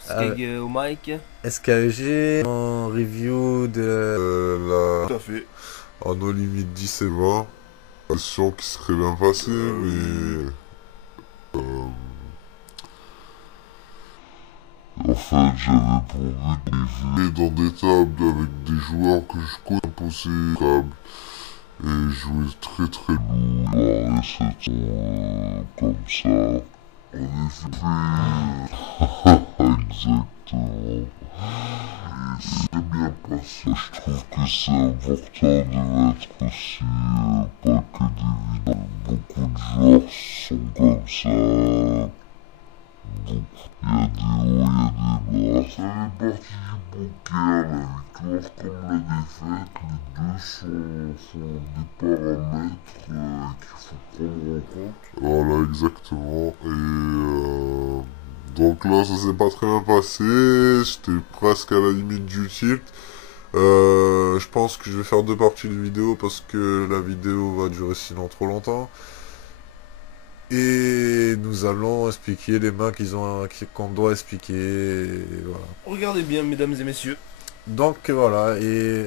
SKG au mic. SKG en review de Tout à fait. En nos limites 10 et 20. Question qui serait bien passée, mais. En fait, j'avais pour but d'arriver dans des tables avec des joueurs que je connais poser tables et jouer très très lourd. Et c'est comme ça. En effet, exactement. Et c'est bien passé. Je trouve que c'est important de mettre aussi pas que des vidéos. Beaucoup de joueurs sont comme ça. Donc, il y a des hauts, il y a des bas. Ça fait partie du poker, la victoire comme la défaite. Les deux sont des paramètres qu'il faut prendre en compte. Voilà, exactement. Donc là, ça s'est pas très bien passé. J'étais presque à la limite du tilt. Je pense que je vais faire deux parties de vidéo parce que la vidéo va durer sinon trop longtemps. Et nous allons expliquer les mains qu'on doit expliquer. Et voilà. Regardez bien, mesdames et messieurs. Donc voilà, et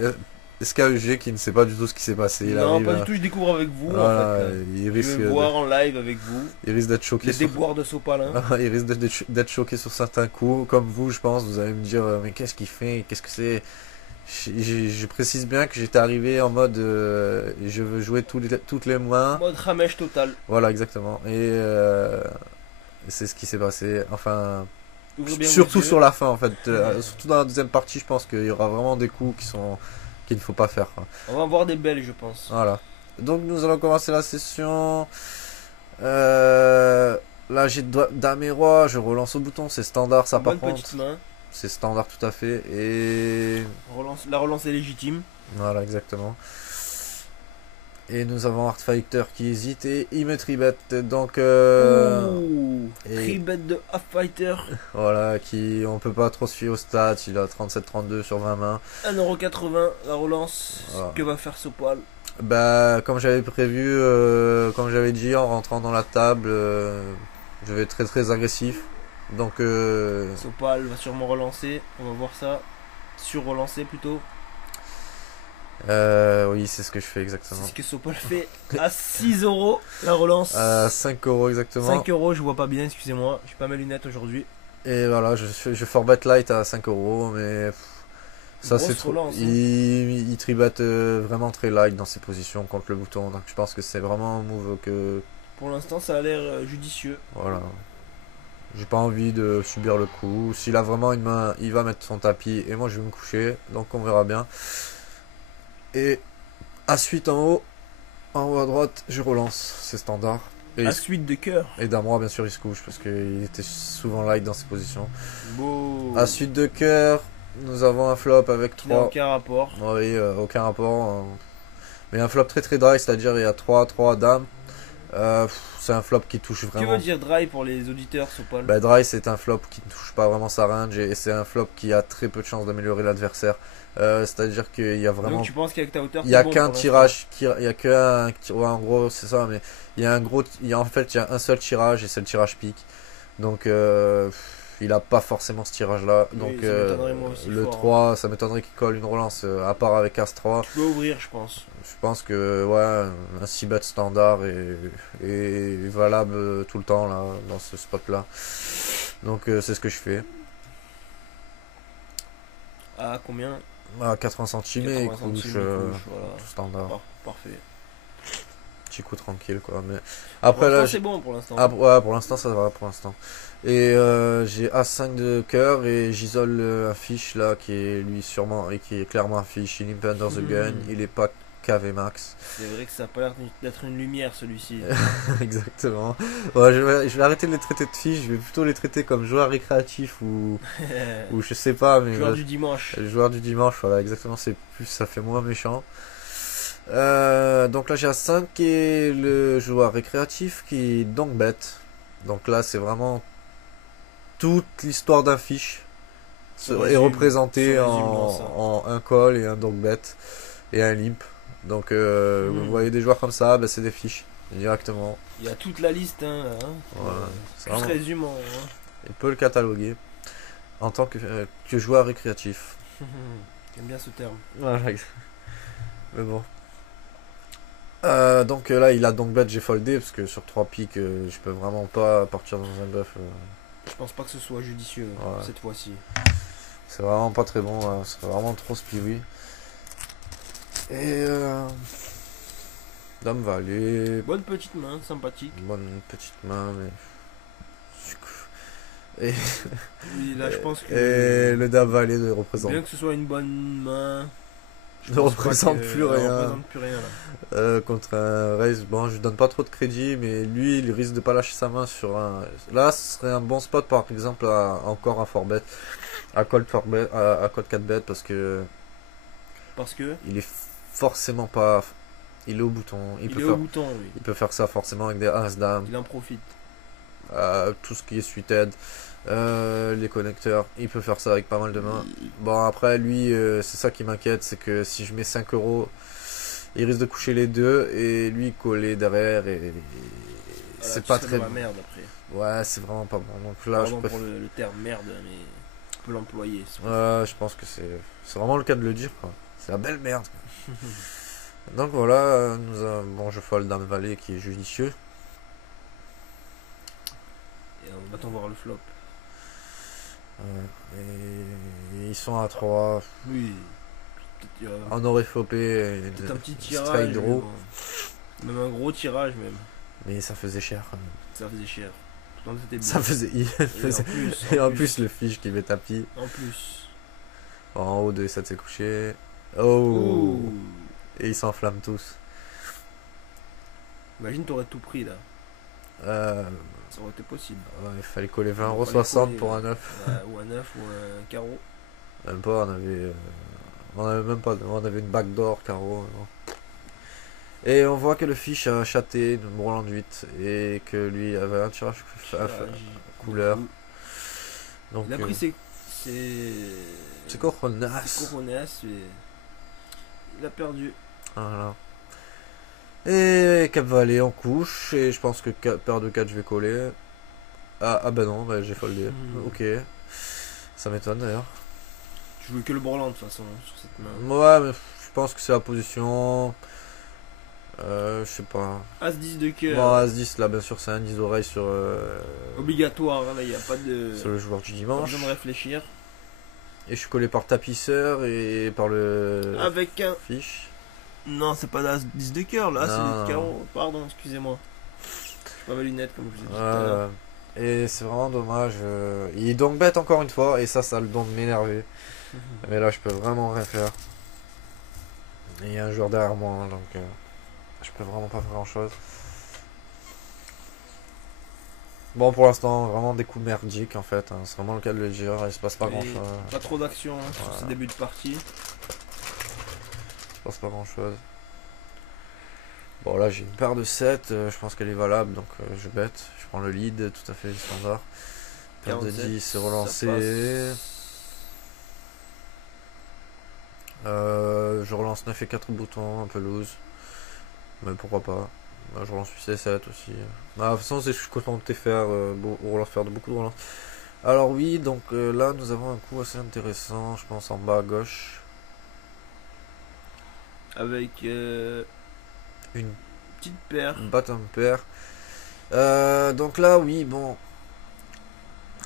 SKEG qui ne sait pas du tout ce qui s'est passé. Il Non, arrive pas du tout, je découvre avec vous. voilà, En fait, il je risque vais voir en live avec vous. il risque d'être choqué Les sur... déboires de Sopalin. il risque d'être choqué sur certains coups. Comme vous, je pense, vous allez me dire, mais qu'est-ce qu'il fait? Qu'est-ce que c'est? Je précise bien que j'étais arrivé en mode je veux jouer toutes les mains. Mode ramèche total. Voilà, exactement. Et c'est ce qui s'est passé. Enfin, Ouvrez bien surtout vos yeux. sur la fin, en fait. Surtout dans la deuxième partie, je pense qu'il y aura vraiment des coups qu'il ne faut pas faire, quoi. On va voir des belles, je pense. Voilà. Donc, nous allons commencer la session. Là, j'ai dame et roi. Je relance au bouton. C'est standard, ça, par Bonne contre. petite main. C'est standard, tout à fait. Et La relance est légitime. voilà, exactement. Et nous avons Heartfighter qui hésite et il me tribet. Donc, Ouh, et- tribet de Half-Fighter. voilà, on peut pas trop se fier aux stats. Il a 37-32 sur 20 mains. 1,80€, la relance. Voilà. Que va faire Sopal? Bah, comme j'avais prévu, comme j'avais dit en rentrant dans la table, je vais être très très agressif. Donc, Sopal va sûrement relancer. On va voir ça. Sur-relancer plutôt. oui, c'est ce que je fais C'est exactement. ce que Sopal fait à 6€ la relance. 5 euros exactement. 5€, je vois pas bien, excusez-moi. J'ai pas mes lunettes aujourd'hui. Et voilà, je forbet light à 5 euros, mais ça Grosse c'est trop. relance, hein. Il tribate vraiment très light dans ses positions contre le bouton, donc je pense que c'est vraiment un move que Pour l'instant, ça a l'air judicieux. voilà. J'ai pas envie de subir le coup. S'il a vraiment une main, il va mettre son tapis et moi je vais me coucher, donc on verra bien. Et à suite en haut à droite, je relance, c'est standard. Et, À suite de cœur. et dame roi bien sûr il se couche parce qu'il était souvent light dans ses positions. Beau. À suite de cœur, nous avons un flop avec Qui n'a 3. aucun rapport. Oui, aucun rapport. Mais un flop très très dry, c'est-à-dire il y a 3 dames. C'est un flop qui touche Que vraiment. veut dire dry pour les auditeurs, Sopal? Bah, dry, c'est un flop qui ne touche pas vraiment sa range et c'est un flop qui a très peu de chances d'améliorer l'adversaire. C'est-à-dire qu'il y a vraiment. Donc tu penses qu'avec ta hauteur, Il y a c'est bon qu'un pour tirage, il y a qu'un, ouais, en gros c'est ça, mais il y a un gros, en fait il y a un seul tirage et c'est le tirage pique. Donc il a pas forcément ce tirage là. Oui, Donc ça m'étonnerait moi aussi le fort, 3, ça m'étonnerait qu'il colle une relance à part avec As 3. l'instant. Tu peux ouvrir, je pense. Je pense que ouais, un 6 bet standard est valable tout le temps là dans ce spot là. Donc c'est ce que je fais. À combien? À 80 centimes et 80 couche, centimes, couche, voilà. tout standard. Parfait. Petit coup tranquille quoi. Mais Pour après là, l'instant, c'est bon pour l'instant. ouais, pour l'instant ça va pour l'instant. Et j'ai As5 de cœur et j'isole un fiche là qui est lui sûrement et qui est clairement un fiche. Il limp under the gun, il est pas KV max. C'est vrai que ça a pas l'air d'être une lumière celui-ci. Exactement. Ouais, je vais arrêter de les traiter de fiches, je vais plutôt les traiter comme joueurs récréatifs ou je sais pas, mais Joueur du dimanche. joueur du dimanche, voilà, exactement, c'est plus, ça fait moins méchant. Donc là j'ai As5 qui est le joueur récréatif qui donc bet. Donc là c'est vraiment toute l'histoire d'un fiche est représentée en un call et un donk bet et un limp. Donc vous voyez des joueurs comme ça, bah, c'est des fiches directement. Il y a toute la liste, hein. Voilà, c'est Plus vraiment- résumant. Hein. il peut le cataloguer. en tant que joueur récréatif. J'aime bien ce terme. Voilà. Mais bon. Donc là, il a donc bet, j'ai foldé parce que sur 3 piques, je peux vraiment pas partir dans un bluff. Je pense pas que ce soit judicieux Ouais. cette fois-ci. C'est vraiment pas très bon, c'est vraiment trop spiwi. Et Dame Valet, Bonne petite main, sympathique. bonne petite main, mais. Et, Oui, là je pense que et le Dame Valet ne représente, bien que ce soit une bonne main, je ne pense pas représente que- plus elle rien. représente plus rien là. Contre un raise. Bon, je lui donne pas trop de crédit, mais lui, il risque de pas lâcher sa main sur un. Là, ce serait un bon spot, par exemple, encore un 4 bet, à call 4 bet, à code 4 bet, parce que Parce que il est forcément pas. Il est au bouton. il peut est faire. au bouton, oui. Il peut faire ça forcément avec des As Dame, Il en profite. tout ce qui est suited, les connecteurs. Il peut faire ça avec pas mal de mains. Bon, après, lui, c'est ça qui m'inquiète, c'est que si je mets 5 euros, il risque de coucher les deux et lui coller derrière et Voilà, c'est tu pas serais très dans la bon. merde après. Ouais, c'est vraiment pas bon. Donc là, Pardon je pour le terme merde, mais on peut l'employer. je pense que c'est vraiment le cas de le dire, quoi. C'est la belle merde, quoi. Donc voilà, bon, je fold Dame Valet qui est judicieux. Et on va-t-on voir le flop. Et ils sont à 3. Oui. Peut-être qu'il y a On aurait flopé peut-être un petit straight tirage. mais draw, bon. Même un gros tirage même. mais ça faisait cher, quand même. Ça faisait cher. Pourtant c'était bien. Ça faisait. Et Et en plus, le fiche qui met tapis. En plus. En haut de 7 s'est couché. Oh. Ouh. Et ils s'enflamment tous. Imagine t'aurais tout pris là. Euh, Ça aurait été possible. ouais, il fallait coller Fallait 20,60€ coller, pour ouais. un 9. Ouais, ou un 9 ou un carreau. Même pas, on avait même pas, on avait une backdoor carreau. Non. Et on voit que le fiche a chaté une Roland 8 et que lui avait un tirage couleur. Donc Il a pris ses c'est coronas. coronas et il a perdu. Voilà. Et Cap Valet en couche et je pense que paire de 4 je vais coller. Ah bah non, bah, j'ai foldé. Ok. Ça m'étonne d'ailleurs. Tu jouais que le Borland de toute façon sur cette main. Ouais, mais je pense que c'est la position. Je sais pas. As-10 de cœur. Bon, As-10 là, bien sûr, c'est un 10 d'oreille sur, Obligatoire, hein, là il n'y a pas de. sur le joueur du Pas dimanche. besoin de réfléchir. Et je suis collé par tapisseur et par le Avec un. fiche. Non, c'est pas d'As-10 de cœur là, c'est Non. des carreaux. Pardon, excusez-moi. J'ai pas mes lunettes comme je vous ai dit tout à Ouais, l'heure. et c'est vraiment dommage. Il est donc bête encore une fois, et ça a le don de m'énerver. Mais là, je peux vraiment rien faire. Et il y a un joueur derrière moi, hein, donc je peux vraiment pas faire grand chose. Bon, pour l'instant, vraiment des coups merdiques en fait. Hein. C'est vraiment le cas de le dire, il se passe pas Et grand chose. Pas trop d'action hein, sur Voilà. ces débuts de partie. Il se passe pas grand chose. Bon, là, j'ai une paire de 7, je pense qu'elle est valable, donc je bête. Je prends le lead, tout à fait standard. Paire de 47, 10, c'est ça relancé. passe. Je relance 9 et 4 boutons, un peu loose. Mais pourquoi pas. Je relance 8 et 7 aussi. De toute façon, c'est ce que je comptais faire, faire de beaucoup de relances. Alors oui, donc là, nous avons un coup assez intéressant, je pense, en bas à gauche. Avec Une petite paire. bottom pair. Donc là, oui, bon.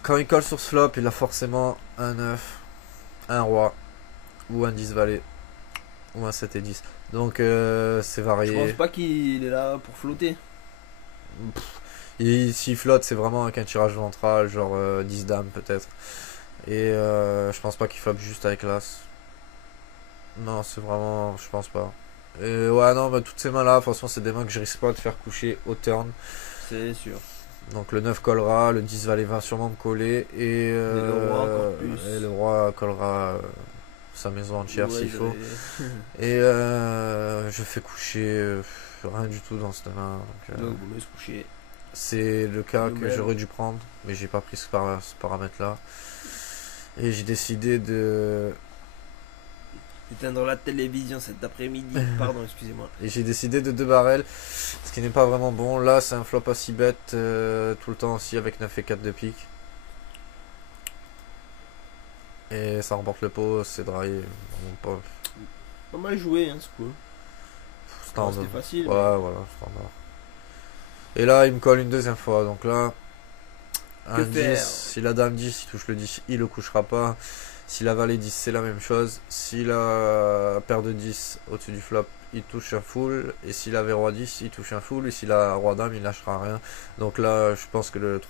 Quand il colle sur ce flop, il a forcément un 9, un roi, ou un 10 valet, ou un 7 et 10. Donc c'est Je varié. pense pas qu'il est là pour flotter. Et s'il flotte, c'est vraiment avec un tirage ventral, genre 10 dames peut-être. Et je pense pas qu'il flotte juste avec l'as. Non, c'est vraiment. Je pense pas. Et ouais, non, mais toutes ces mains-là, de toute façon, c'est des mains que je risque pas de faire coucher au turn. C'est sûr. Donc le 9 collera, le 10 valet va sûrement me coller. Et le roi encore plus. et le roi collera sa maison entière Ouais, s'il faut. Et je fais coucher rien du tout dans cette main. Donc, Donc, vous me se coucher. c'est le cas que Nous-mêmes. j'aurais dû prendre, mais j'ai pas pris ce paramètre-là. Et j'ai décidé de Éteindre la télévision cet après-midi. Pardon, excusez-moi. et j'ai décidé de 2 barrels, ce qui n'est pas vraiment bon. Là, c'est un flop à 6 bêtes tout le temps aussi avec 9 et 4 de pique. Et ça remporte le pot, c'est dry. Vraiment pas Pas mal joué, hein, ce coup. standard. C'était facile. Ouais, voilà, standard. Et là, il me colle une deuxième fois. Donc là, Que un faire 10. Si la dame 10, il touche le 10, il le couchera pas. Si la valet 10, c'est la même chose. Si la paire de 10 au-dessus du flop, il touche un full. Et s'il avait roi 10, il touche un full. Et s'il a roi dame, il lâchera rien. Donc là, je pense que le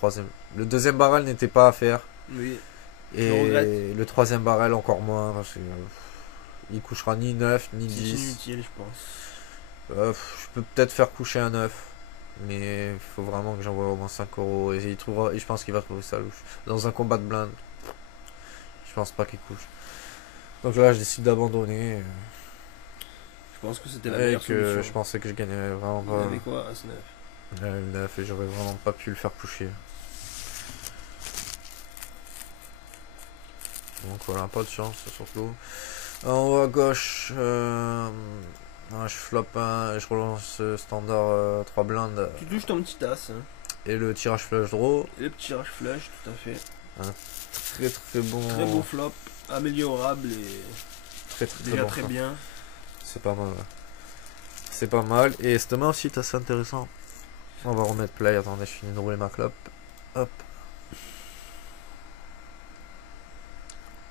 deuxième barrel n'était pas à faire. Oui. Je Et regrette. le troisième barrel encore moins. Parce que, il couchera ni 9, ni C'est 10. inutile, je pense. Je peux peut-être faire coucher un 9. Mais il faut vraiment que j'envoie au moins 5 euros. Et, et je pense qu'il va trouver sa louche. Dans un combat de blinde, je pense pas qu'il couche. Donc là, je décide d'abandonner. Je pense que c'était la Et meilleure que solution. je pensais que je gagnerais vraiment Il pas. avait quoi, As-9? Le 9 et j'aurais vraiment pas pu le faire coucher. Donc voilà, pas de chance surtout. En haut à gauche, je flop un, je relance standard 3 blindes. Tu touches ton petit as, hein. Et le tirage flush draw. Et le petit tirage flush, tout à fait. Très très bon. Très beau flop, améliorable et Très déjà bon, très ça. bien. C'est pas mal. Ouais. C'est pas mal. Et cette main aussi est assez intéressant. On va remettre play. Attendez, je finis de rouler ma clope. Hop.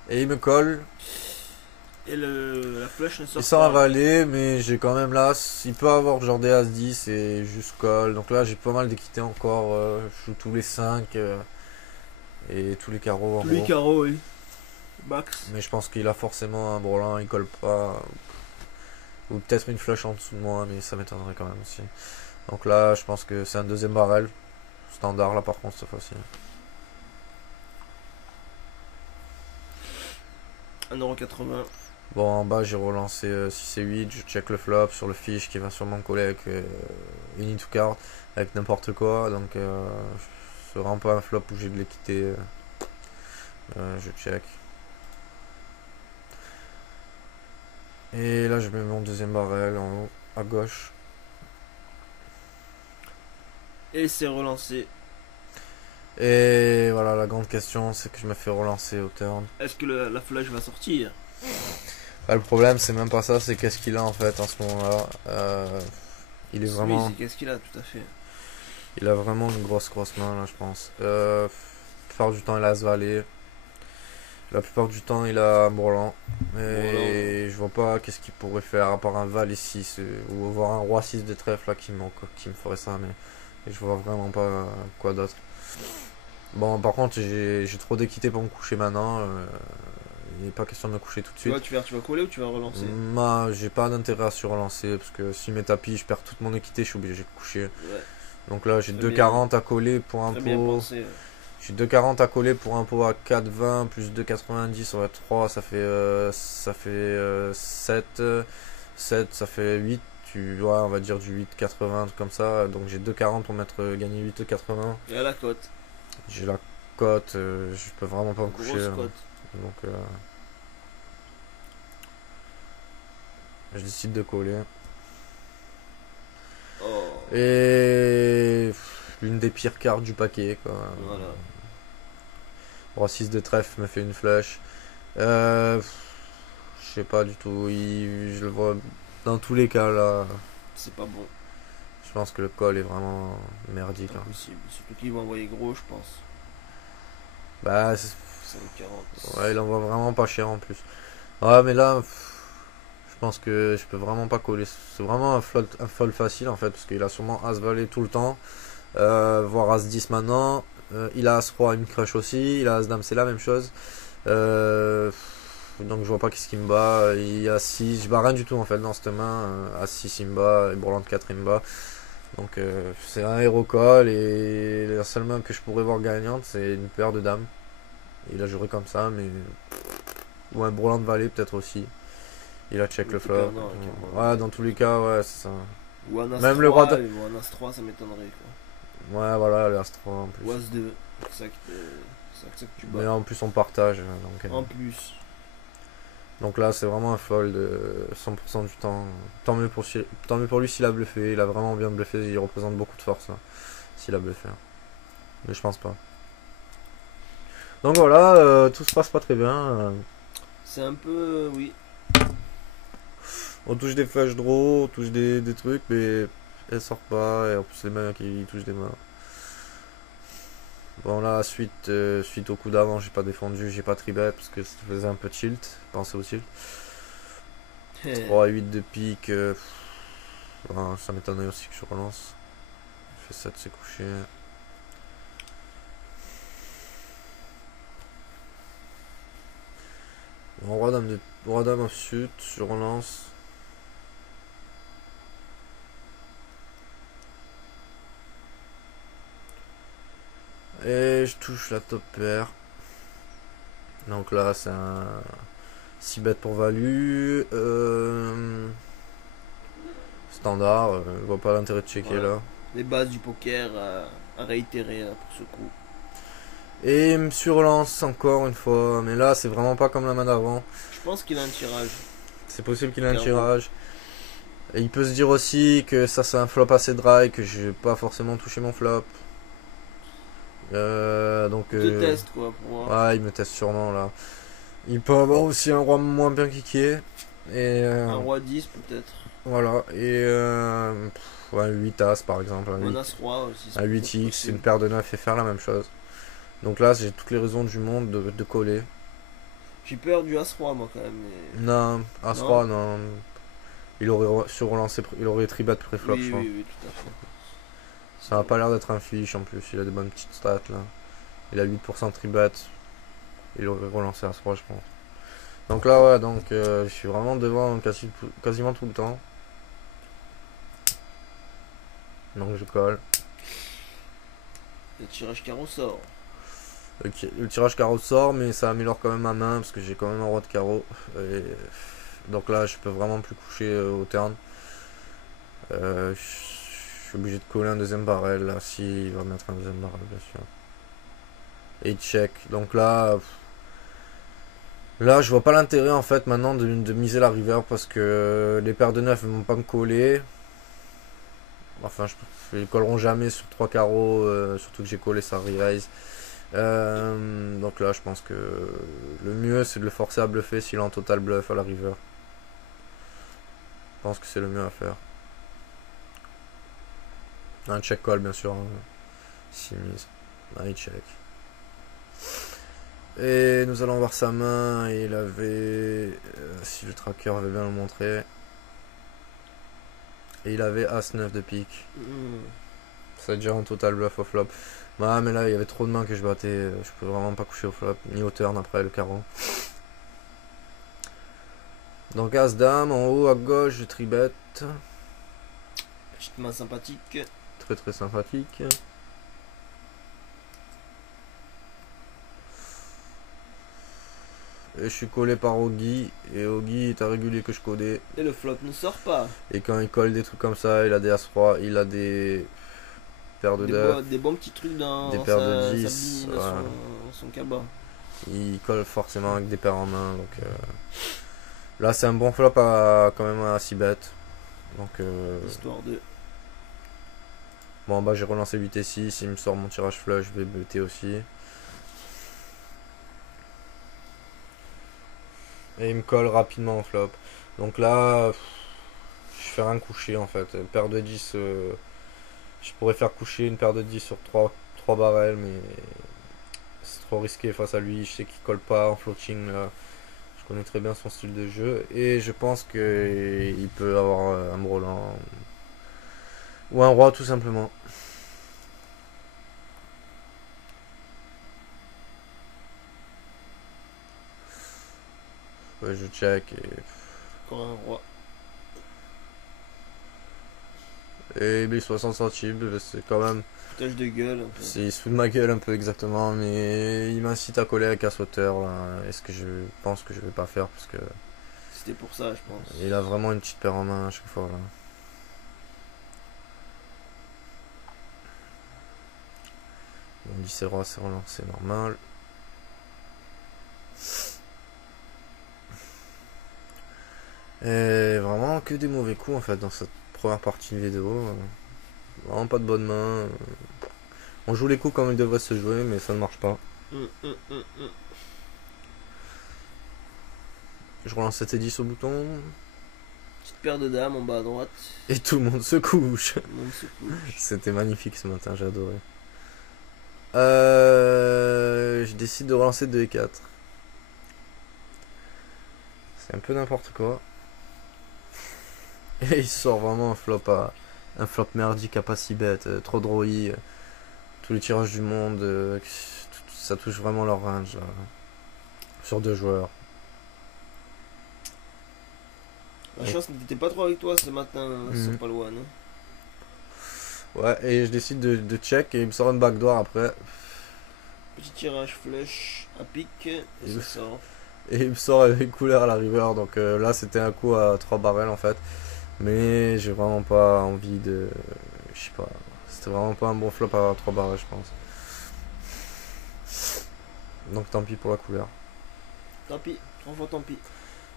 Et il me colle. Et la flush ne sort Il sent pas. avaler, mais j'ai quand même là. Il peut avoir genre des As-10 et juste colle. Donc là, j'ai pas mal d'équité encore. Je joue tous les 5 et tous les carreaux en Tous les gros. carreaux, oui. Max. Mais je pense qu'il a forcément un brelan, il colle pas. Ou peut-être une flush en dessous de moi, mais ça m'étonnerait quand même aussi. Donc là, je pense que c'est un deuxième barrel. Standard là par contre cette fois-ci. 1,80€. Bon, en bas, j'ai relancé 6 et 8. Je check le flop sur le fiche qui va sûrement coller avec une into card, avec n'importe quoi. Donc, c'est vraiment pas un flop où j'ai de l'équité. Je check. Et là, je mets mon deuxième barrel en haut, à gauche. Et c'est relancé. Et voilà, la grande question, c'est que je me fais relancer au turn. Est-ce que la flush va sortir? Bah, le problème, c'est même pas ça, c'est qu'est-ce qu'il a en fait en ce moment-là. Il est vraiment. Oui, qu'est-ce qu'il a, tout à fait. Il a vraiment une grosse main là, je pense. La plupart du temps, il a As-Valet. La plupart du temps, il a Bourlan. Et je vois pas qu'est-ce qu'il pourrait faire à part un Valet 6 ou avoir un Roi 6 de trèfle là qui me ferait ça. Mais je vois vraiment pas quoi d'autre. Bon, par contre, j'ai trop d'équité pour me coucher maintenant. Il n'est pas question de me coucher tout de Tu suite. vas, tu vas coller ou tu vas relancer? J'ai pas d'intérêt à surrelancer parce que si mes tapis, je perds toute mon équité, je suis obligé de coucher. Ouais. Donc là, j'ai Très 2,40 à coller pour un Très bien pot. pensé. J'ai 2,40 à coller pour un pot à 4,20 plus 2,90, on va 3, ça fait 7. 7, ça fait 8. On va dire du 8,80, truc comme ça. Donc j'ai 2,40 pour gagner 8,80. Et à la cote. J'ai la cote, je peux vraiment pas me coucher. Grosse cote. Donc je décide de coller. Oh. Et l'une des pires cartes du paquet quoi. Voilà. Roi 6 de trèfle me fait une flush. Je sais pas du tout. Je le vois dans tous les cas là. C'est pas bon. Je pense que le call est vraiment merdique. Hein. Impossible. Surtout qu'ils vont envoyer gros, je pense. Bah, 5,40. ouais, il envoie vraiment pas cher en plus. Ouais, mais là, je pense que je peux vraiment pas coller. C'est vraiment un fold facile en fait, parce qu'il a sûrement As-Valet tout le temps, voire As-10 maintenant. Il a As-Roi, il me crush aussi. Il a As-Dame, c'est la même chose. Donc je vois pas qu'est-ce qu'il me bat. Il a 6, je bats rien du tout en fait dans cette main. As-6 il me bat, et Bourland 4 il me bat. Donc c'est un hero call et la seule main que je pourrais voir gagnante c'est une paire de dames. Il a joué comme ça, mais. Ou un Bourland Valet peut-être aussi. Il a check le flop. perdant, Ouais, dans tous les cas, ouais, c'est ça. Ou un As Même 3, le roi ou un As 3, ça m'étonnerait quoi. Ouais, voilà, le As-3 en plus. Ou As 2. C'est ça que tu Mais bats. en plus, on partage. En plus. Donc là, c'est vraiment un fold 100% du temps. Tant mieux pour lui s'il a bluffé. Il a vraiment bien bluffé. Il représente beaucoup de force là. S'il a bluffé. Mais je pense pas. Donc voilà, tout se passe pas très bien. C'est un peu. Oui. On touche des flash draws, on touche des trucs, mais elles sortent pas, et en plus les mains qui touchent des mains. Bon là, suite au coup d'avant, j'ai pas défendu, j'ai pas tribet parce que ça faisait un peu tilt, pensez au tilt. 3 à 8 de pique, ça m'étonnerait aussi que je relance. Je fais 7, c'est couché. Bon, roi dame offsuit, je relance. Et je touche la top paire. Donc là, c'est un 6 bêtes pour value. Standard, je vois pas l'intérêt de checker Voilà. là. Les bases du poker à réitérer là, pour ce coup. Et il me surlance encore une fois. Mais là, c'est vraiment pas comme la main d'avant. Je pense qu'il a un tirage. C'est possible qu'il ait un Carreau. tirage. Et il peut se dire aussi que ça c'est un flop assez dry, que je vais pas forcément toucher mon flop. Donc Il te teste quoi pour voir. ouais, il me teste sûrement là. Il peut avoir aussi un roi moins bien kické. Et Un roi 10 peut-être. voilà. Et ouais, un 8 as par exemple. Un as roi aussi. Un 8x, une paire de 9 et faire la même chose. Donc là, j'ai toutes les raisons du monde de coller. J'ai peur du as roi moi quand même. Mais... Non, as Non. roi, non. Il aurait surrelancé, il aurait tribet pré-flop, je Oui, crois. oui, oui, tout à fait. Ça a pas l'air d'être un fiche en plus, il a des bonnes petites stats là. Il a 8% de tribet. Il aurait relancé as roi, je pense. Donc là, ouais, donc je suis vraiment devant quasiment tout le temps. Donc je colle. Le tirage carreau sort. Le tirage carreau sort, mais ça améliore quand même ma main parce que j'ai quand même un roi de carreau. Et donc là, je peux vraiment plus coucher au turn. Je suis obligé de coller un deuxième barrel là, s'il va mettre un deuxième barrel, bien sûr. Et il check. Donc là, je vois pas l'intérêt en fait maintenant de miser la river parce que les paires de 9 vont pas me coller. Enfin, ils colleront jamais sur 3 carreaux, surtout que j'ai collé ça re-raise. Donc là, je pense que le mieux c'est de le forcer à bluffer s'il est en total bluff à la river. Je pense que c'est le mieux à faire. Un check call, bien sûr. Hein. S'il mise. Il check. Et nous allons voir sa main. Et il avait. Si le tracker avait bien le montré. Et il avait As-9 de pique. Ça veut dire un total bluff au flop. Bah, mais là, il y avait trop de mains que je battais. Je peux vraiment pas coucher au flop. Ni au turn après le carreau. Donc As-Dame, en haut à gauche, je tribet. Petite main sympathique. Très très sympathique. Et je suis collé par Ogi. Et Ogi est un régulier que je codais. Et le flop ne sort pas. Et quand il colle des trucs comme ça, il a des As-3, il a des paires de Des bons petits trucs dans des paires de sa 10. bille, dans son cabas. Il colle forcément avec des paires en main. Donc là, c'est un bon flop à quand même à 6 bêtes. Donc Histoire de. bon, bah j'ai relancé 8 et 6. S'il me sort mon tirage flush, je vais buter aussi. Et il me colle rapidement en flop. Donc là, je fais rien coucher en fait. Une paire de 10, je pourrais faire coucher une paire de 10 sur 3 barrels, mais c'est trop risqué face à lui. Je sais qu'il colle pas en floating là. Je connais très bien son style de jeu. Et je pense qu'il peut avoir un brelan. Ou un roi tout simplement. Ouais, je check et... Encore un roi. Et ben 60 centimes, c'est quand même... Foutage de gueule un peu. C'est sous de ma gueule un peu exactement, mais il m'incite à coller avec un sauteur là. Est-ce que je pense que je vais pas faire parce que... C'était pour ça, je pense. Il a vraiment une petite paire en main à chaque fois là. On dit c'est roi, c'est relancé normal. Et vraiment que des mauvais coups en fait dans cette première partie de vidéo. Vraiment pas de bonne main. On joue les coups comme ils devraient se jouer, mais ça ne marche pas. Hum, hum, hum, hum. Je relance 7 et 10 au bouton. Petite paire de dames en bas à droite. Et tout le monde se couche. Tout le monde se couche. C'était magnifique ce matin, j'ai adoré. Je décide de relancer 2 et 4. C'est un peu n'importe quoi. Et il sort vraiment un flop merdique à pas si bête, trop de ROI, tous les tirages du monde, ça touche vraiment leur range là, sur 2 joueurs. La chance n'était pas trop avec toi ce matin, Mhm. Sopalwan. Hein. Ouais, et je décide de check et il me sort un backdoor après. Petit tirage flush à pic et ça sort. Et il me sort avec couleur à la river, donc là c'était un coup à 3 barrels en fait. Mais j'ai vraiment pas envie de... Je sais pas, c'était vraiment pas un bon flop à 3 barrels je pense. Donc tant pis pour la couleur. Tant pis, 3 fois tant pis.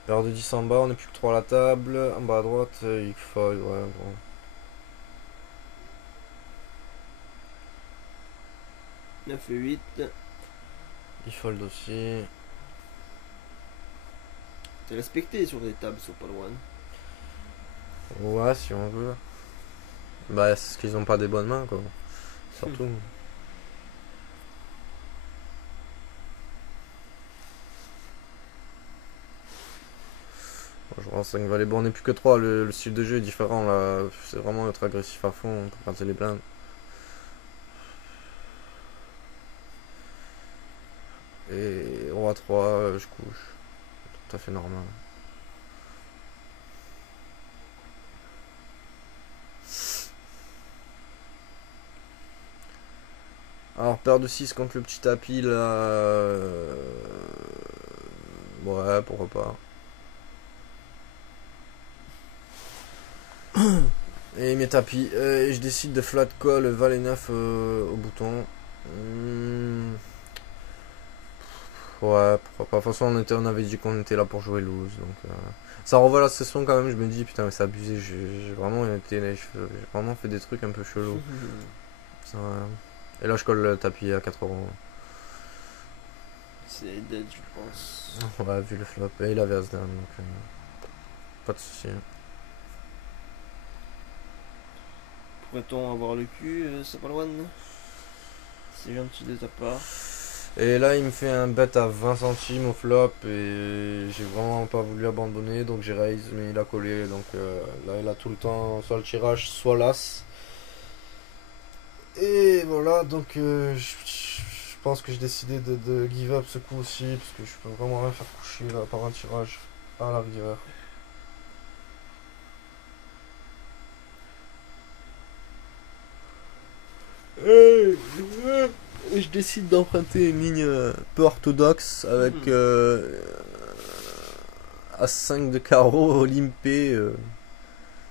Paire de 10 en bas, on n'est plus que 3 à la table. En bas à droite, il fold, ouais, bon. Neuf et 8. Il fold aussi. T'es respecté sur les tables, Sopalwan. Ouais, si on veut. Bah, c'est ce qu'ils ont pas des bonnes mains, quoi. Surtout. Bon, je rends 5 valets. Bon, on n'est plus que 3. Le style de jeu est différent, là. C'est vraiment être agressif à fond pour gratter les blindes. Et roi 3, je couche. Tout à fait normal. Alors, paire de 6 contre le petit tapis, là. Ouais, pourquoi pas. Et mes tapis. Et je décide de flat call valet 9 au bouton. Ouais, pourquoi pas. De toute façon, on avait dit qu'on était là pour jouer loose. Donc, ça revoit la session quand même. Je me dis, putain, mais c'est abusé. J'ai vraiment j'ai vraiment fait des trucs un peu chelous. Ça, et là, je colle le tapis à 4 euros. C'est dead, je pense. Ouais, vu le flop. Et il avait As-Dame, donc pas de soucis. Pourrait-on avoir le cul, Sopalwan? C'est gentil de ta part. Et là, il me fait un bet à 20 centimes au flop. Et j'ai vraiment pas voulu abandonner. Donc j'ai raise, mais il a collé. Donc là, il a tout le temps soit le tirage, soit l'as. Et voilà, donc je pense que j'ai décidé de give up ce coup aussi. Parce que je peux vraiment rien faire coucher là par un tirage à la rivière. Et je décide d'emprunter une ligne peu orthodoxe avec As-5 de carreau limpé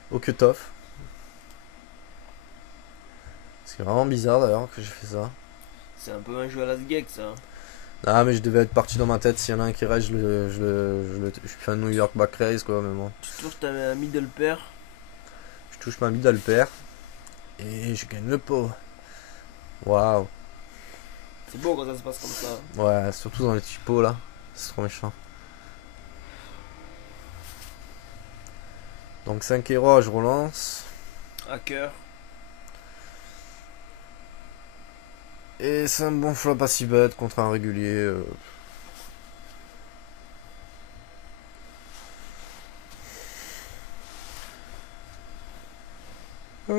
au cut-off. C'est vraiment bizarre d'ailleurs que j'ai fait ça. C'est un peu un jeu à las geek, ça. Ah, mais je devais être parti dans ma tête. S'il y en a un qui reste, je fais un New York back raise quoi. Mais bon, Tu touches ta middle pair. je touche ma middle pair et je gagne le pot. Waouh. C'est beau quand ça se passe comme ça. Ouais, surtout dans les petits pots là. C'est trop méchant. Donc 5 héros, je relance. À cœur. Et c'est un bon flop à 6 bêtes contre un régulier. Bah,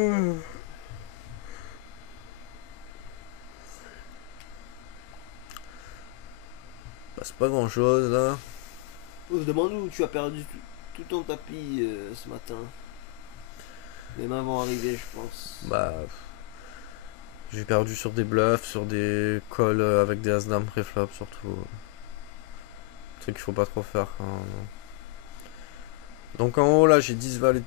c'est pas grand chose là. On se demande où tu as perdu tout ton tapis ce matin. Les mains vont arriver, je pense. Bah, j'ai perdu sur des bluffs, sur des calls avec des as-dames pré-flop surtout. Truc qu'il faut pas trop faire quand même. Donc en haut là j'ai 10 valets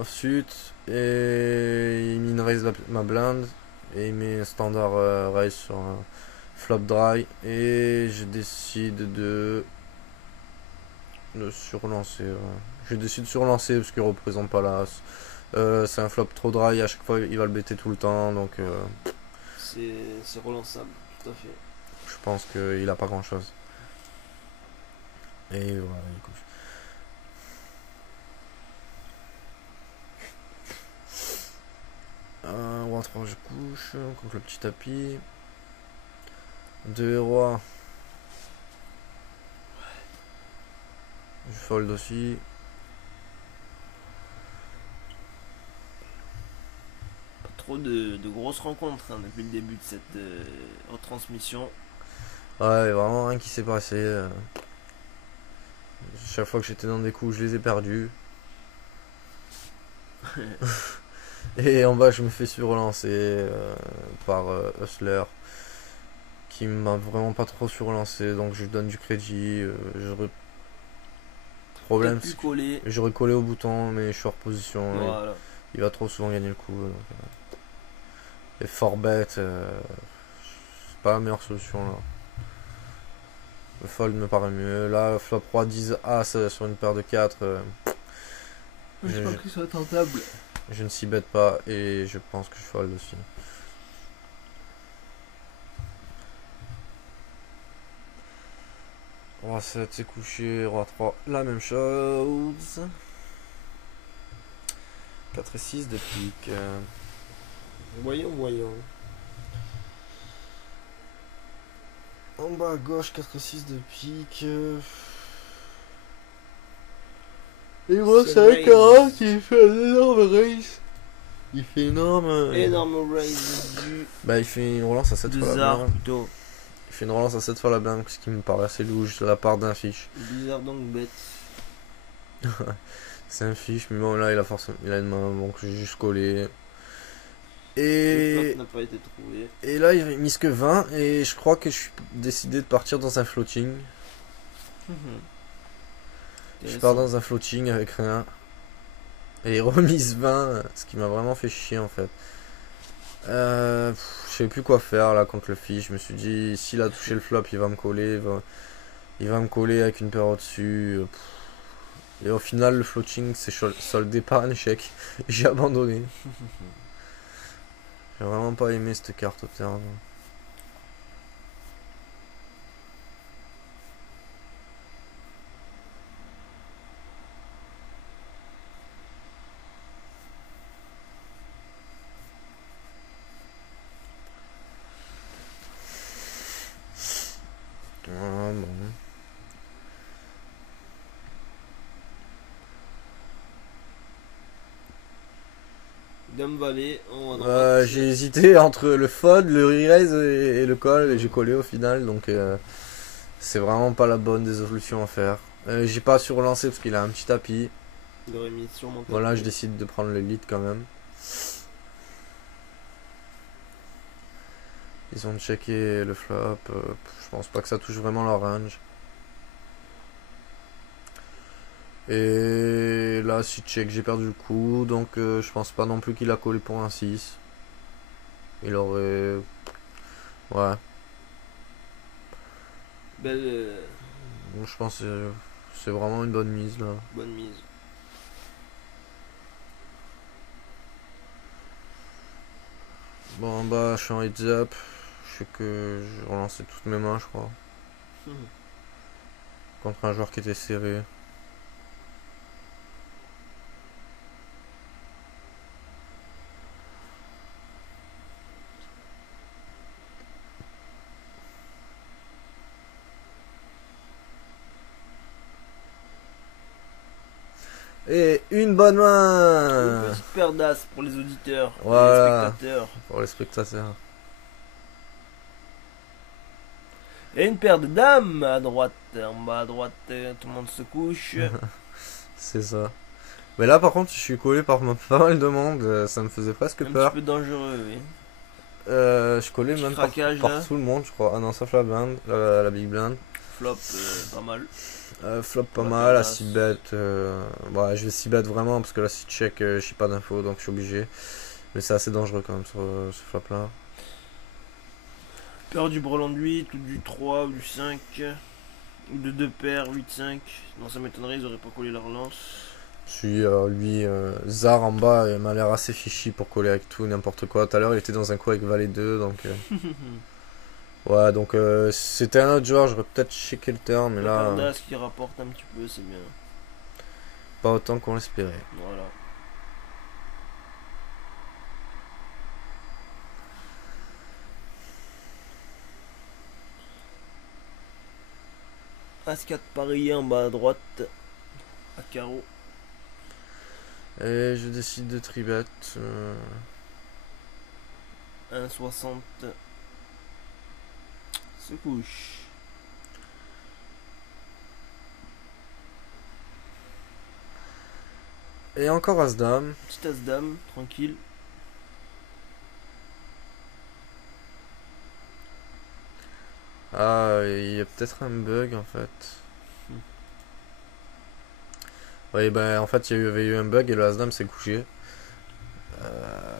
offsuit et il min raise ma blinde et il met un standard raise sur un flop dry et je décide de surlancer. Ouais. Je décide de surlancer parce qu'il représente pas l'as. C'est un flop trop dry, à chaque fois il va le bêter tout le temps donc C'est relançable, tout à fait. je pense qu'il a pas grand chose. Et voilà, il couche. Roi 3, je couche contre le petit tapis. 2 rois. Je fold aussi. Pas trop de grosses rencontres hein, depuis le début de cette retransmission. Ouais, vraiment rien qui s'est passé. Chaque fois que j'étais dans des coups, je les ai perdus. Et en bas, je me fais surrelancer par Hustler, qui m'a vraiment pas trop surlancé, donc je lui donne du crédit. Problème, Plus c'est que collé. j'aurais collé au bouton, mais je suis hors position. Voilà. Il va trop souvent gagner le coup. Donc, et fort bête, c'est pas la meilleure solution là. Le fold me paraît mieux. Là, flop roi 10 as sur une paire de 4. Je pense qu'il soit tentable. Je ne s'y bête pas et je pense que je fold aussi. Roi 7 c'est couché, roi 3 la même chose. 4 et 6 de pique. Voyons. En bas à gauche 4 et 6 de pique. Et moi C'est c'est un raise. carré qui fait un énorme raise. Il fait énorme. Énorme raise du Bah il fait une relance à 7 fois la bizarre blinde. plutôt. Il fait une relance à 7 fois la blinde, ce qui me paraît assez louche de la part d'un fiche. Bizarre donc bête. C'est un fiche, mais bon là il a forcément il a une main, donc j'ai juste collé. Le Et, flop n'a pas été trouvé. et là il mise que 20 et je crois que je suis décidé de partir dans un floating. Je pars dans un floating avec rien. Et remise 20, ce qui m'a vraiment fait chier en fait. Je sais plus quoi faire là contre le fiche. Je me suis dit, s'il a touché le flop, il va me coller. Il va me coller avec une paire au-dessus. Et au final, le floating s'est soldé par un échec. J'ai abandonné. J'ai vraiment pas aimé cette carte au terme. Ah, bon. Dame valet en haut à droite. J'ai hésité entre le fold, le re-raise et le call et j'ai collé au final, donc c'est vraiment pas la bonne des solutions à faire. J'ai pas surlancé parce qu'il a un petit tapis. Il aurait mis sûrement pas. Voilà, je décide de prendre le lead quand même. Ils ont checké le flop. Je pense pas que ça touche vraiment leur range. Et là, si check, j'ai perdu le coup. Donc, je pense pas non plus qu'il a collé pour un 6. Il aurait. Ouais. Belle Bon, je pense que c'est vraiment une bonne mise là. bonne mise. Bon, en bas, je suis en heads up. Je sais que j'ai relancé toutes mes mains, je crois. Contre un joueur qui était serré. Et une bonne main Une petite paire d'as pour les auditeurs, Voilà. les spectateurs. pour les spectateurs. Et une paire de dames à droite. En bas à droite, tout le monde se couche. C'est ça. Mais là, par contre, je suis collé par pas mal de monde. Ça me faisait presque Un peur. petit peu dangereux, oui. Je collais Petit même par craquage, là. tout le monde, je crois. Ah non, sauf la blinde, la big blind. Flop, pas mal. Flop pas Ouais, mal, à as. 6 bet. Ouais, je vais 6 bet vraiment parce que là, si check, j'ai pas d'infos donc je suis obligé. Mais c'est assez dangereux quand même sur ce flop là. Paire du brelan de 8, ou du 3, ou du 5. Ou de 2 paires, 8-5. Non, ça m'étonnerait, ils auraient pas collé la relance. Si lui, Zar en bas, il m'a l'air assez fichi pour coller avec tout, n'importe quoi. Tout à l'heure, il était dans un coup avec Valet 2 donc. Ouais, donc si c'était un autre joueur, j'aurais peut-être checké le turn, mais La là, paire d'as qui rapporte un petit peu, c'est bien. pas autant qu'on l'espérait. Voilà. As-4 parié en bas à droite. À carreau. Et je décide de tribet. 1,60. Se couche. Et encore As-Dame. Petite as-dame, tranquille. Ah, il y a peut-être un bug en fait. Oui, ben en fait, il y avait eu un bug et le As-Dame s'est couché.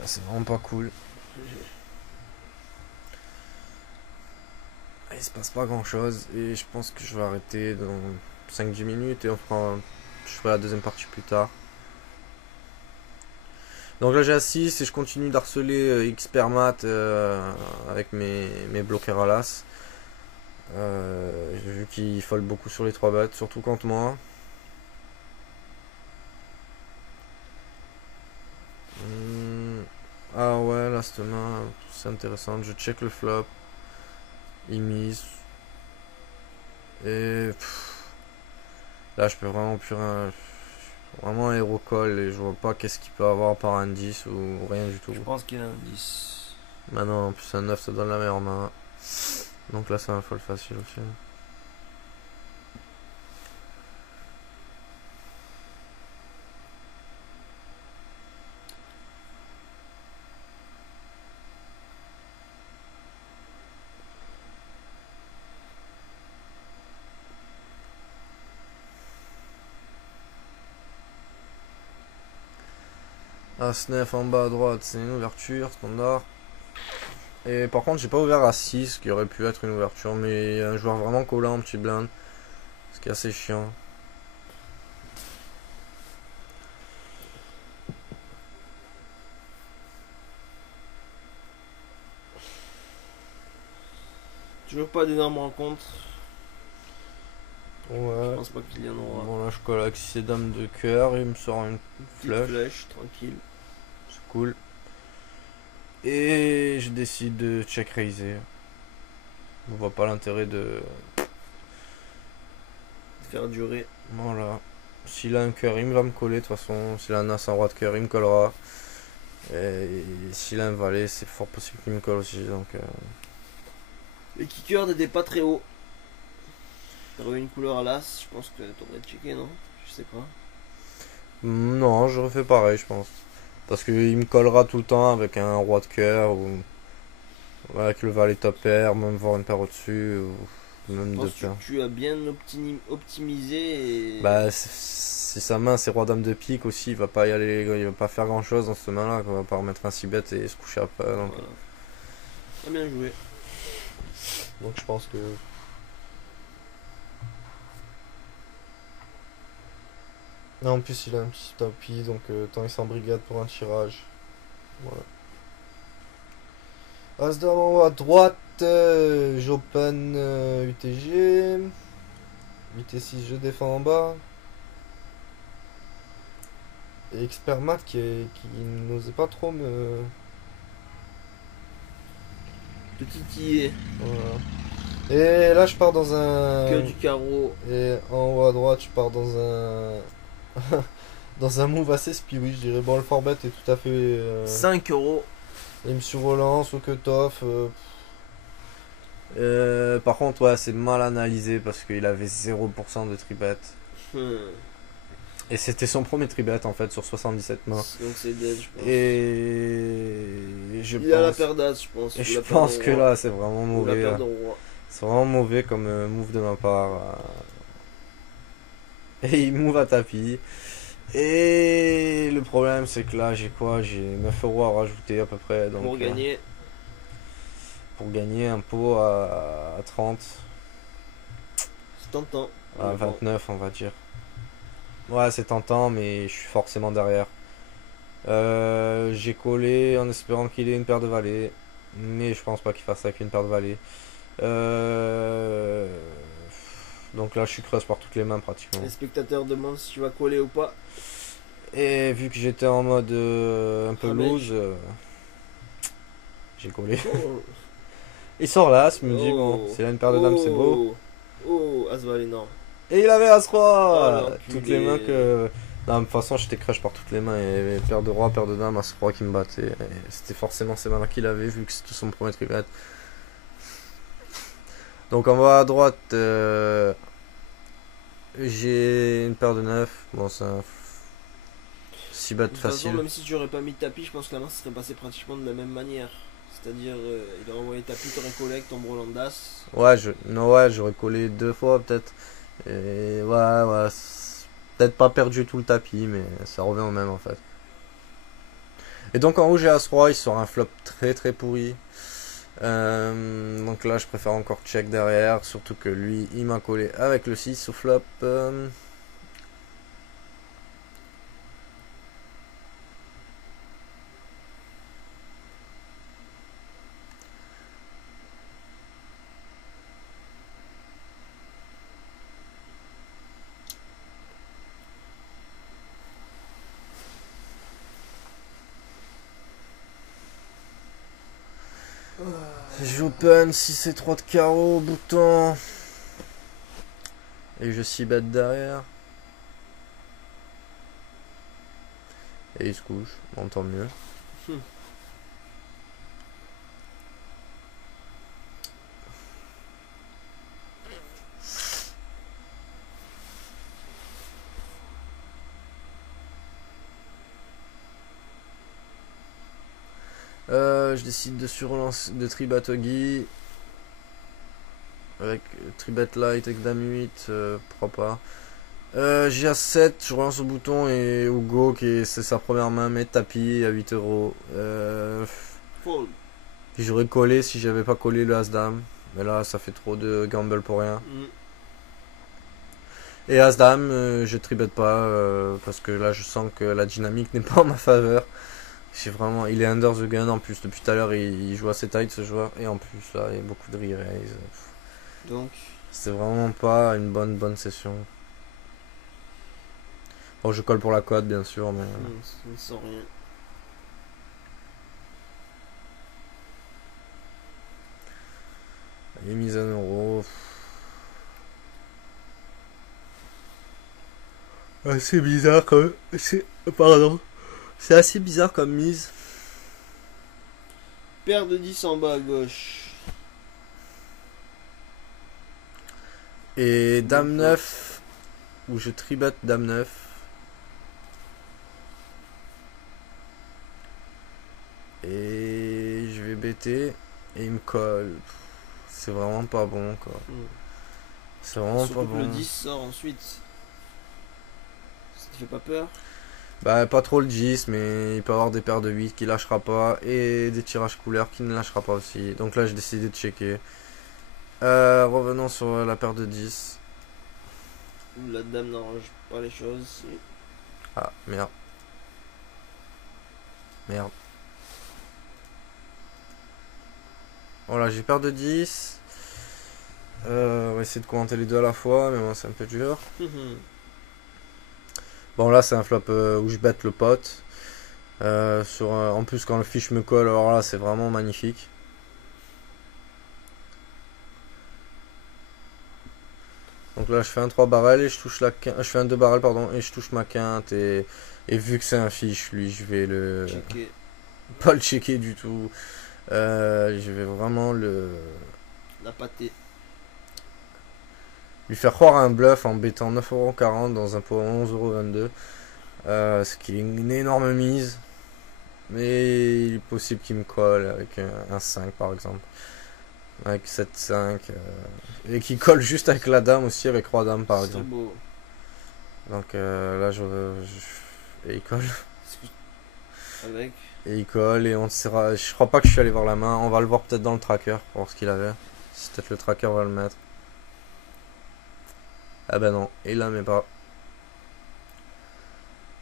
C'est vraiment pas cool. Il se passe pas grand chose et je pense que je vais arrêter dans 5-10 minutes et je ferai la deuxième partie plus tard. Donc là j'ai As-6 et je continue d'harceler X permat avec mes bloqueurs à l'As. J'ai vu qu'il fold beaucoup sur les 3 bêtes, surtout contre moi. Ah ouais, là cette main, c'est intéressant. Je check le flop. Il mise. Et là je peux vraiment plus rien. Vraiment un hero call et je vois pas qu'est-ce qu'il peut avoir par un 10 ou rien du tout. Je pense qu'il y a un 10. Maintenant en plus un 9 ça donne la meilleure main. Donc là c'est un fold facile aussi. As-9 en bas à droite, c'est une ouverture standard. Et par contre, j'ai pas ouvert As-6, qui aurait pu être une ouverture, mais un joueur vraiment collant en petit blind, ce qui est assez chiant. Toujours pas d'énormes rencontres. Je Ouais. pense pas qu'il y en aura. Bon là je colle avec 6 dames de cœur, il me sort une Petite flush, flèche, tranquille. c'est cool. Et je décide de check raiser. On voit pas l'intérêt de... Faire durer. Voilà. S'il a un cœur, il va me coller de toute façon. S'il a un as en roi de cœur, il me collera. Et s'il a un valet, c'est fort possible qu'il me colle aussi. Donc, Le kicker n'était pas très haut. T'aurais eu une couleur à l'as, je pense que t'aurais checké, non? Je sais pas. non, je refais pareil, je pense. Parce qu'il me collera tout le temps avec un roi de cœur ou avec le valet top pair, même voir une paire au-dessus ou même Je deux pense que paires. tu as bien optimisé et... Bah, si sa main c'est roi dame de pique aussi, il va pas y aller, il va pas faire grand chose dans cette main là, il va pas remettre un 6 bet et se coucher après. Donc, Voilà. Très bien joué. donc je pense que. Non, en plus il a un petit tapis, donc tant il s'embrigade pour un tirage. Voilà. As-Dame en haut à droite, j'open UTG. 8 et 6, je défends en bas. Et Expert Mat qui n'osait pas trop me. De titiller. Voilà. Et là, je pars dans un. Que du carreau. Et en haut à droite, je pars dans un. dans un move assez speedy, je dirais. Bon, le forbet est tout à fait. 5 euros. Il me sur-relance au cut-off. Par contre, ouais, c'est mal analysé parce qu'il avait 0% de tribet. Et c'était son premier tribet en fait sur 77 mains. Donc c'est dead, je pense. Et je Il a la pense, paire d'as, je pense. et ou je la paire pense de que roi. là c'est vraiment Ou la mauvais. paire Là. de roi. C'est vraiment mauvais comme move de ma part. Et il move à tapis. Et le problème c'est que là j'ai quoi? J'ai 9 euros à rajouter à peu près. Donc, Pour gagner. pour gagner un pot à 30. C'est tentant. À 29 on va dire. Ouais c'est tentant mais je suis forcément derrière. J'ai collé en espérant qu'il ait une paire de valets. Mais je pense pas qu'il fasse ça avec une paire de valets. Donc là, je suis creuse par toutes les mains pratiquement. Les spectateurs demandent si tu vas coller ou pas. Et vu que j'étais en mode un peu Ramège. loose, j'ai collé. Oh, Il sort là, je me dit oh, bon, s'il a une paire de dames, c'est beau. Oh, As-Valet, non. Et il avait As-Roi. Oh, toutes l'enculé. les mains que. Non, de toute façon, j'étais crush par toutes les mains. Et paire de roi, paire de dames, As-Roi qui me battait. Et c'était forcément ces mains-là qu'il avait, vu que c'était son premier tribet. Donc on va à droite. J'ai une paire de 9. Bon, c'est un 6 bêtes De toute façon, facile. même si tu aurais pas mis de tapis, je pense que la main se serait passée pratiquement de la même manière. C'est-à-dire, il aurait envoyé tapis, t'aurais collé avec ton brelan d'As. Ouais, non, ouais, j'aurais collé 2 fois peut-être. Et ouais, peut-être pas perdu tout le tapis, mais ça revient au même en fait. Et donc en rouge et As-Roi, il sort un flop très très pourri. Donc là, je préfère encore check derrière, surtout que lui, il m'a collé avec le 6 au flop. J'open 6 et 3 de carreau, bouton. Et je 6 bête derrière. Et il se couche, bon tant mieux. Je décide de surlancer de tribet Ogi avec tribet light avec dame 8, pourquoi pas. J'ai A7, je relance au bouton et Hugo c'est sa première main met tapis à 8 euros. Fold. J'aurais collé si j'avais pas collé le As-Dame, mais là ça fait trop de gamble pour rien. Et As-Dame, je tribette pas parce que là je sens que la dynamique n'est pas en ma faveur. Il est under the gun en plus. Depuis tout à l'heure, il joue assez tight ce joueur. Et en plus, là, il y a beaucoup de re-raise. Donc, C'est vraiment pas une bonne session. Bon, je colle pour la cote, bien sûr, mais. on ne sent rien. Il est mise à 1€. C'est bizarre comme. Pardon. C'est assez bizarre comme mise. Paire de 10 en bas à gauche. Et dame 9. Où je tribette dame 9. Et je vais bêter. Et il me colle. C'est vraiment pas bon quoi. C'est vraiment Surtout pas que bon. le 10 sort ensuite. Ça te fait pas peur? Bah pas trop le 10, mais il peut avoir des paires de 8 qui lâchera pas. Et des tirages couleurs qui ne lâchera pas aussi. Donc là j'ai décidé de checker. Revenons sur la paire de 10. La dame n'arrange pas les choses. Ah merde. Merde. Voilà, j'ai paire de 10. On va essayer de commenter les deux à la fois, mais bon, c'est un peu dur. Bon, là, c'est un flop où je bête le pote. En plus, quand le fiche me colle, alors là, c'est vraiment magnifique. Donc là, je fais un 3 barrel et je touche la quinte. Je fais un 2 barrel, pardon, et je touche ma quinte. Et vu que c'est un fiche, lui, je vais le. Checker. Pas le checker du tout. Je vais vraiment La pâtée. lui faire croire à un bluff en bêtant 9,40€ dans un pot à 11,22€. Ce qui est une énorme mise. Mais il est possible qu'il me colle avec un 5 par exemple. Avec 7-5. Et qu'il colle juste avec la dame aussi, avec roi dame par C'est exemple. beau. Donc là et il colle. Avec. Et il colle et on sera. Je crois pas que je suis allé voir la main. On va le voir peut-être dans le tracker pour voir ce qu'il avait. Si peut-être le tracker va le mettre. Ah ben non, il la met pas.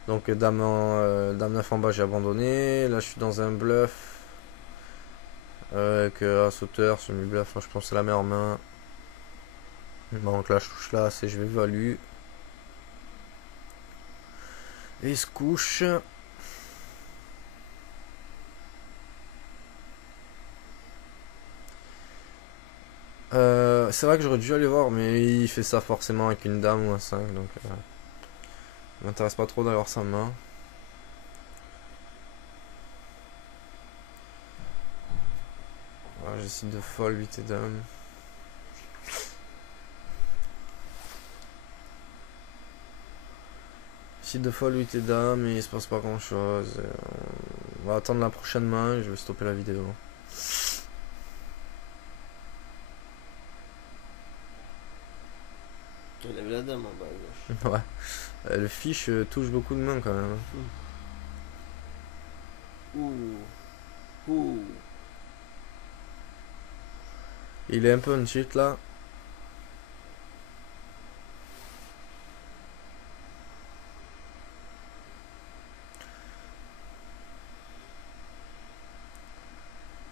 Donc dame 9 en bas j'ai abandonné. Là je suis dans un bluff. avec As hauteur, semi-bluff, je pense que c'est la meilleure main. Donc là je touche là, c'est je vais value. Et il se couche. C'est vrai que j'aurais dû aller voir, mais il fait ça forcément avec une dame ou un 5, donc m'intéresse pas trop d'avoir sa main. Voilà, j'essaie de fold 8 et dame. J'essaie de fold 8 et dame et il se passe pas grand chose. On va attendre la prochaine main et je vais stopper la vidéo. Il avait la dame en bas à gauche. Ouais. Le fiche touche beaucoup de mains quand même. Ouh. Il est un peu un cheat là.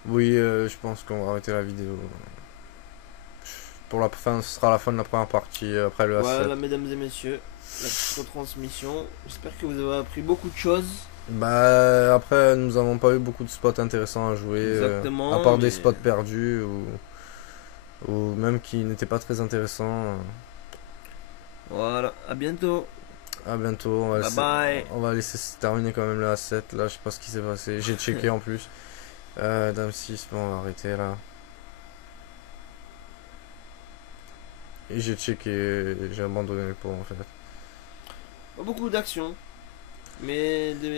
Oui, je pense qu'on va arrêter la vidéo. Pour la fin, ce sera la fin de la première partie après le A7. Voilà, mesdames et messieurs, la petite retransmission. J'espère que vous avez appris beaucoup de choses. Bah après nous avons pas eu beaucoup de spots intéressants à jouer. Exactement, À part des mais- spots perdus ou même qui n'étaient pas très intéressants. Voilà, à bientôt. À bientôt. On va Bye laisser, bye. on va laisser se terminer quand même le A7. Là je sais pas ce qui s'est passé. J'ai checké en plus. Dame 6, bon, on va arrêter là. Et j'ai checké, j'ai abandonné le pot en fait. Pas beaucoup d'actions, mais des